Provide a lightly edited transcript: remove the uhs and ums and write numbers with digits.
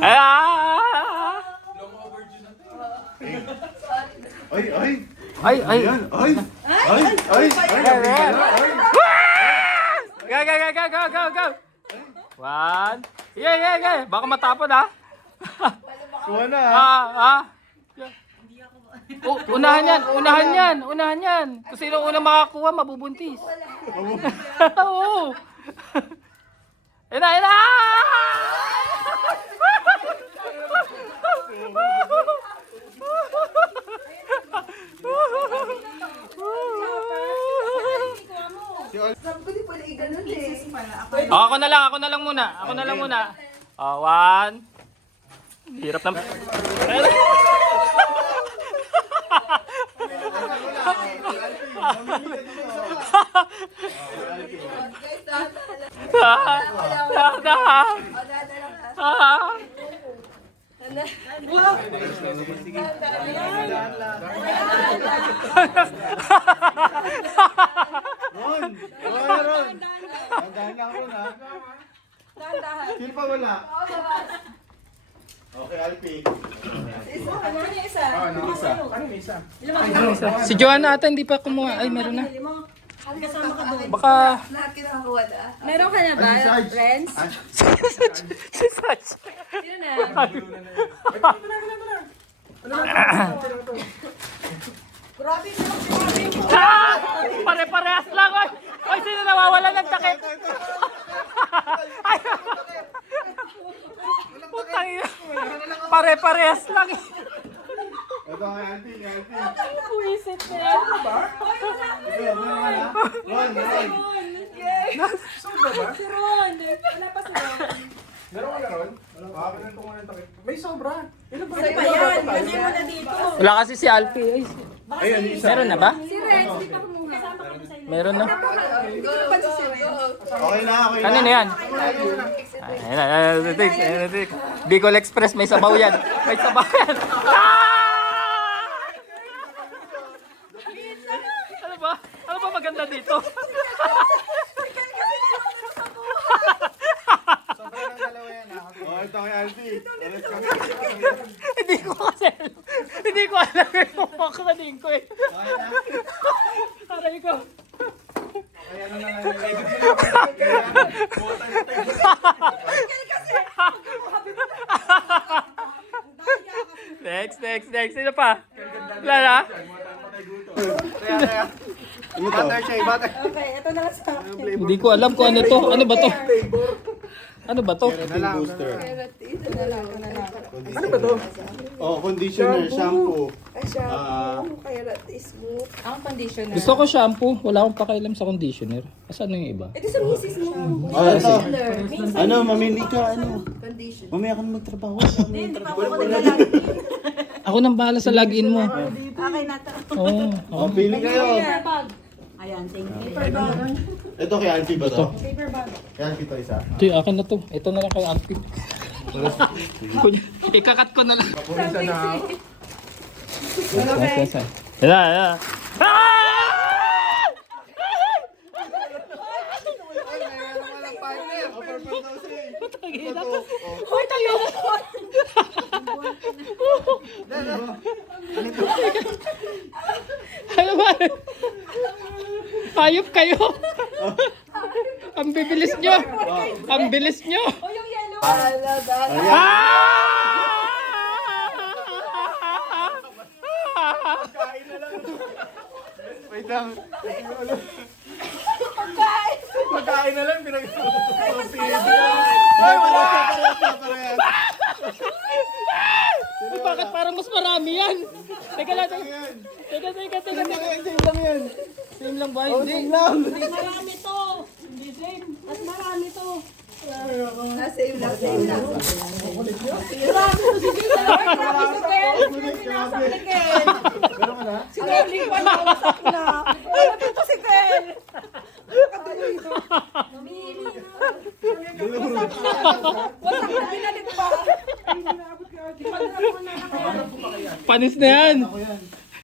Ah! Long overdue na to. Ay, ay. Ay, ay. Ayan, ay. Ay, ay. Go, go, go, go, go, go, go. One. Yeah, yeah, yeah. Baka matapon ha. Kuha na. Oh, unahan yan, unahan yan, unahan yan. Kung sino unang makakuha, mabubuntis. Oo. Ina, ina! Sabi ko di pala i-ganon eh. Oh, ako na lang muna. Ako na lang muna. Oh, one. Hirap na. Ron! Kuha na, Ron! Tandaan lang, Ron, ha? Sino pa wala? Okay, Alpi. Si Joanna ata hindi pa kumuha. Ay, meron na. Baka Lahat kinakakuha na. Meron ka na ba, Ay, si Sarge. friends? si Sach. Sino na? Ah! Pare-parehas lang. Oy, oy, sino nawawala ng takip? Ay. Putang ina. Pare-parehas lang. Ito kay Alpi, kay Alpi. Puwisit na yan. Ito, wala. Ron, Ron. Si Ron. Wala pa si Ron. Meron ka na ron? Bakit na itong ng takip? May sobra. Ilan ba? Sa'yo pa yan. Lagay mo na dito. Wala kasi si Alfie. Ay, Ayun, isa. meron na ba? Si Ren, di pa kumuha. Kasama ka doon sa'yo. Meron na. Okay na, okay na. Kanino yan? Ayun na. Bicol Express, may sabaw yan. May sabaw yan. Ah! Ano ba? Ano ba maganda dito? Oh, ito kay Alpi. Alas kami. Hindi ko alam yung makasaling ko eh. Aray ko. Kaya na lang. Next. Sino pa? Wala na? Ano to? Okay, ito na lang sa akin. Hindi ko alam kung ano to. Ano ba to? Ano ba to? Keratin booster. Ito na lang. Ano ba to? Oh, conditioner, shampoo. Ay, shampoo. Kaya smooth. Ang conditioner. Gusto ko shampoo. Wala akong pakialam sa conditioner. Asan yung iba? Ito sa misis mo. Oh, ito. Minsan. Ano, mamili ka, ano? Condition. Mamaya ka na magtrabaho. Hindi pa ako naglalagay. Ako nang bahala sa login mo. Okay na to. Oo. Oh, pili kayo. Paper bag. Ayan, thank you. Paper bag. Ito kay Alpi ba to? Paper bag. Kay Alpi to isa. Ito yung akin na to. Ito na lang kay Alfie. Ikakat ko na lang. Papunta na ako. Yan. Hoy, tayo! Ano ba? Hayop kayo! Ang bibilis nyo! Ang bilis nyo! Oh, yung yellow. Wait lang. Magkain na lang, Ay, wala ka parehas. Bakit parang mas marami yan? Teka lang, teka. Same lang yan. Same lang ba? Oh, same lang. Marami to. Hindi same. Mas marami to. Same lang, same lang. Marami to si Jay. Marami si Ken. Pinasak ni Ken. Meron ka na? Si Ken, wala wasak na. Marami to si Ken. Mamili na. Wasak na, binalik pa. Panis na yan!